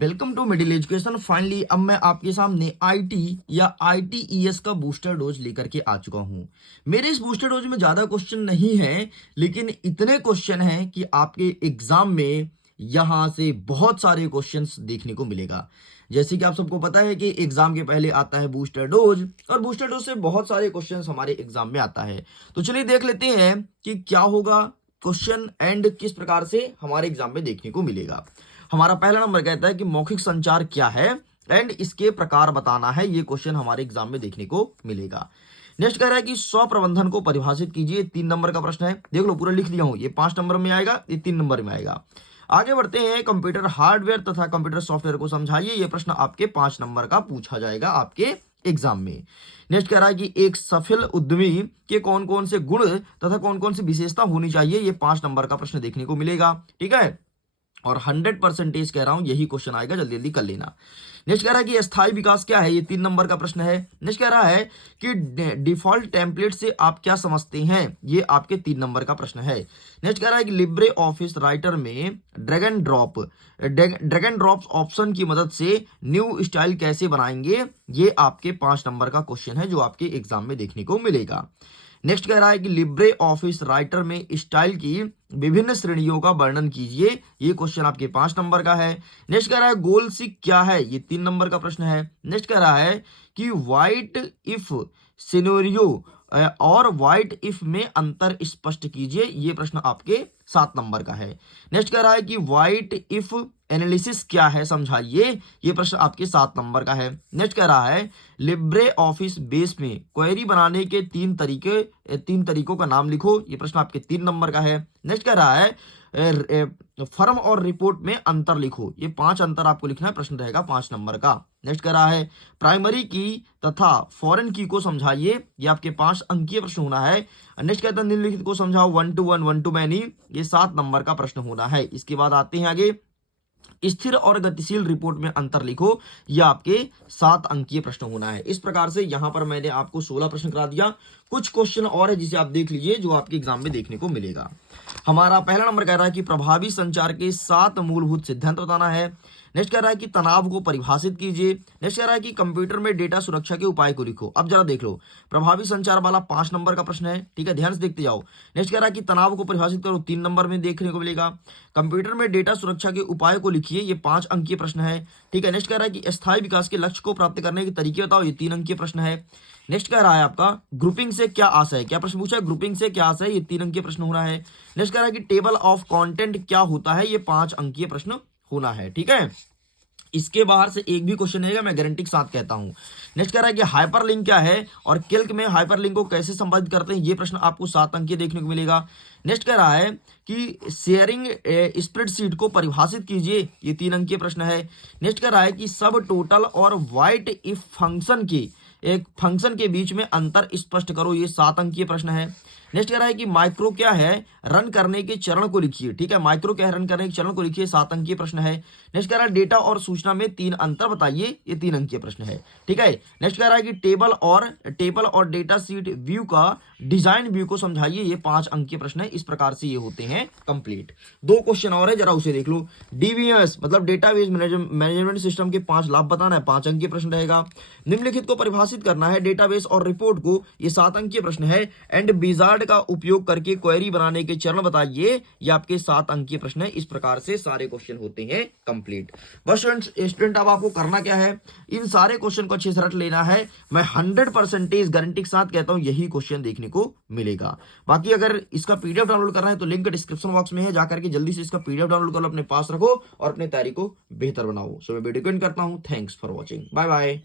Welcome to middle education. Finally अब मैं आपके सामने आईटी या आईटीईएस का बूस्टर डोज लेकर के आ चुका हूं। मेरे इस बूस्टर डोज में ज्यादा क्वेश्चन नहीं है, लेकिन इतने क्वेश्चन हैं कि आपके एग्जाम में यहां से बहुत सारे क्वेश्चंस देखने को मिलेगा। जैसे कि आप सबको पता है कि एग्जाम के पहले आता है बूस्टर डोज, और बूस्टर डोज से बहुत सारे क्वेश्चंस हमारे एग्जाम में आता है। तो चलिए देख लेते हैं कि क्या होगा क्वेश्चन एंड किस प्रकार से हमारे एग्जाम में देखने को मिलेगा। हमारा पहला नंबर कहता है कि मौखिक संचार क्या है एंड इसके प्रकार बताना है। ये क्वेश्चन हमारे एग्जाम में देखने को मिलेगा। नेक्स्ट कह रहा है कि स्व प्रबंधन को परिभाषित कीजिए। 3 नंबर का प्रश्न है, देख लो पूरा लिख दिया हूं। ये 5 नंबर में आएगा, ये 3 नंबर में आएगा। आगे बढ़ते हैं, कंप्यूटर हार्डवेयर तथा कंप्यूटर सॉफ्टवेयर को समझाइए। ये प्रश्न आपके 5 नंबर का पूछा जाएगा आपके एग्जाम में। नेक्स्ट कह रहा है कि एक सफल उद्यमी के कौन कौन से गुण तथा कौन कौन सी विशेषता होनी चाहिए। ये 5 नंबर का प्रश्न देखने को मिलेगा, ठीक है। और 100% कह रहा हूं यही क्वेश्चन आएगा, जल्दी जल्दी कर लेना। नेक्स्ट कह रहा है कि अस्थायी विकास क्या है। ये 3 नंबर का प्रश्न है। नेक्स्ट कह रहा है कि डिफॉल्ट टेम्पलेट से आप क्या समझते हैं। ये आपके 3 नंबर का प्रश्न है। नेक्स्ट कह रहा है कि लिब्रे ऑफिस राइटर में ड्रैग एंड ड्रॉप ऑप्शन की मदद से न्यू स्टाइल कैसे बनाएंगे। ये आपके 5 नंबर का क्वेश्चन है जो आपके एग्जाम में देखने को मिलेगा। नेक्स्ट कह रहा है कि लिब्रे ऑफिस राइटर में स्टाइल की विभिन्न श्रेणियों का वर्णन कीजिए। ये क्वेश्चन आपके 5 नंबर का है। नेक्स्ट कह रहा है गोल सीक क्या है। ये 3 नंबर का प्रश्न है। नेक्स्ट कह रहा है कि व्हाइट इफ सिनेरियो और व्हाइट इफ में अंतर स्पष्ट कीजिए। ये प्रश्न आपके 7 नंबर का है। नेक्स्ट कह रहा है कि व्हाइट इफ एनालिसिस क्या है, समझाइए। ये प्रश्न आपके 7 नंबर का है। नेक्स्ट कह रहा है लिब्रे ऑफिस बेस में क्वेरी बनाने के 3 तरीकों का नाम लिखो। ये प्रश्न आपके 3 नंबर का है। नेक्स्ट कह रहा है फर्म और रिपोर्ट में अंतर लिखो। ये 5 अंतर आपको लिखना है, प्रश्न रहेगा 5 नंबर का। नेक्स्ट कह रहा है प्राइमरी की तथा फॉरेन की को समझाइए। ये आपके 5 अंकीय प्रश्न होना है। नेक्स्ट कहता है निम्नलिखित को समझाओ, 1 to 1 1 to many। ये 7 नंबर का प्रश्न होना है। इसके बाद आते हैं आगे, स्थिर और गतिशील रिपोर्ट में अंतर लिखो। यह आपके 7 अंकीय प्रश्न होना है। इस प्रकार से यहां पर मैंने आपको 16 प्रश्न करा दिया। कुछ क्वेश्चन और है जिसे आप देख लीजिए जो आपके एग्जाम में देखने को मिलेगा। हमारा पहला नंबर कह रहा है कि प्रभावी संचार के 7 मूलभूत सिद्धांत बताना है। नेक्स्ट कह रहा है कि तनाव को परिभाषित कीजिए। नेक्स्ट कह रहा है कि कंप्यूटर में डेटा सुरक्षा के उपाय को लिखो। अब जरा देख लो, प्रभावी संचार वाला 5 नंबर का प्रश्न है, ठीक है, ध्यान से देखते जाओ। नेक्स्ट कह रहा है कि तनाव को परिभाषित करो, 3 नंबर में देखने को मिलेगा। कंप्यूटर में डेटा सुरक्षा के उपाय को लिखिए, ये 5 अंकीय प्रश्न है, ठीक है। नेक्स्ट कह रहा है कि अस्थायी विकास के लक्ष्य को प्राप्त करने के तरीके बताओ। ये 3 अंकीय प्रश्न है। नेक्स्ट कह रहा है आपका ग्रुपिंग से क्या आशय है। क्या प्रश्न पूछा है, ग्रुपिंग से क्या आशय है। ये 3 अंकीय प्रश्न होना है। नेक्स्ट कह रहा है कि टेबल ऑफ कंटेंट क्या होता है। ये 5 अंकीय प्रश्न होना है, ठीक है। इसके बाहर से एक भी क्वेश्चन रहेगा, मैं गारंटी के साथ कहता हूं। नेक्स्ट कह रहा है कि हाइपरलिंक क्या है और कैल्क में हाइपरलिंक को कैसे संपादित करते हैं। ये प्रश्न आपको 7 अंकीय देखने को मिलेगा। नेक्स्ट कह रहा है कि शेयरिंग स्प्रेडशीट को परिभाषित कीजिए। ये 3 अंकीय प्रश्न है। नेक्स्ट कह रहा है कि सब टोटल और व्हाइट इफ फंक्शन के बीच में अंतर स्पष्ट करो। ये 7 अंकीय प्रश्न है। नेक्स्ट कह रहा है कि माइक्रो क्या है, रन करने के चरण को लिखिए, ठीक है। माइक्रो क्या है, रन करने के चरण को लिखिए, 7 अंकीय प्रश्न है। नेक्स्ट कह रहा है डेटा और सूचना में 3 अंतर बताइए। ये 3 अंकीय प्रश्न है, ठीक है। नेक्स्ट कह रहा है कि टेबल और डेटा सीट व्यू का डिजाइन व्यू को समझाइए। ये 5 अंकीय प्रश्न है। इस प्रकार से ये होते हैं कंप्लीट। 2 क्वेश्चन और है, जरा उसे देख लो। डीबीएमएस मतलब डेटाबेस मैनेजमेंट सिस्टम के 5 लाभ बताना है, 5 अंकीय प्रश्न रहेगा। निम्नलिखित को परिभाषित करना है, डेटाबेस और रिपोर्ट को, ये 7 अंकीय प्रश्न है। एंड विजार्ड का उपयोग करके क्वेरी बनाने के चरण बताइए। ये आपके 7 अंकीय प्रश्न है। इस प्रकार से सारे क्वेश्चन होते हैं कंप्लीट। बस स्टूडेंट अब आपको करना क्या है, इन सारे क्वेश्चन को अच्छे से रट लेना है। मैं 100% गारंटी के साथ कहता हूं यही क्वेश्चन देखने को मिलेगा। बाकी अगर इसका पीडीएफ डाउनलोड करना है तो लिंक डिस्क्रिप्शन बॉक्स में है, जाकर के जल्दी से इसका पीडीएफ डाउनलोड कर लो, अपने पास रखो और अपने तैयारी को बेहतर बनाओ। सो मैं वीडियो एंड करता हूं। Thanks for watching, bye bye.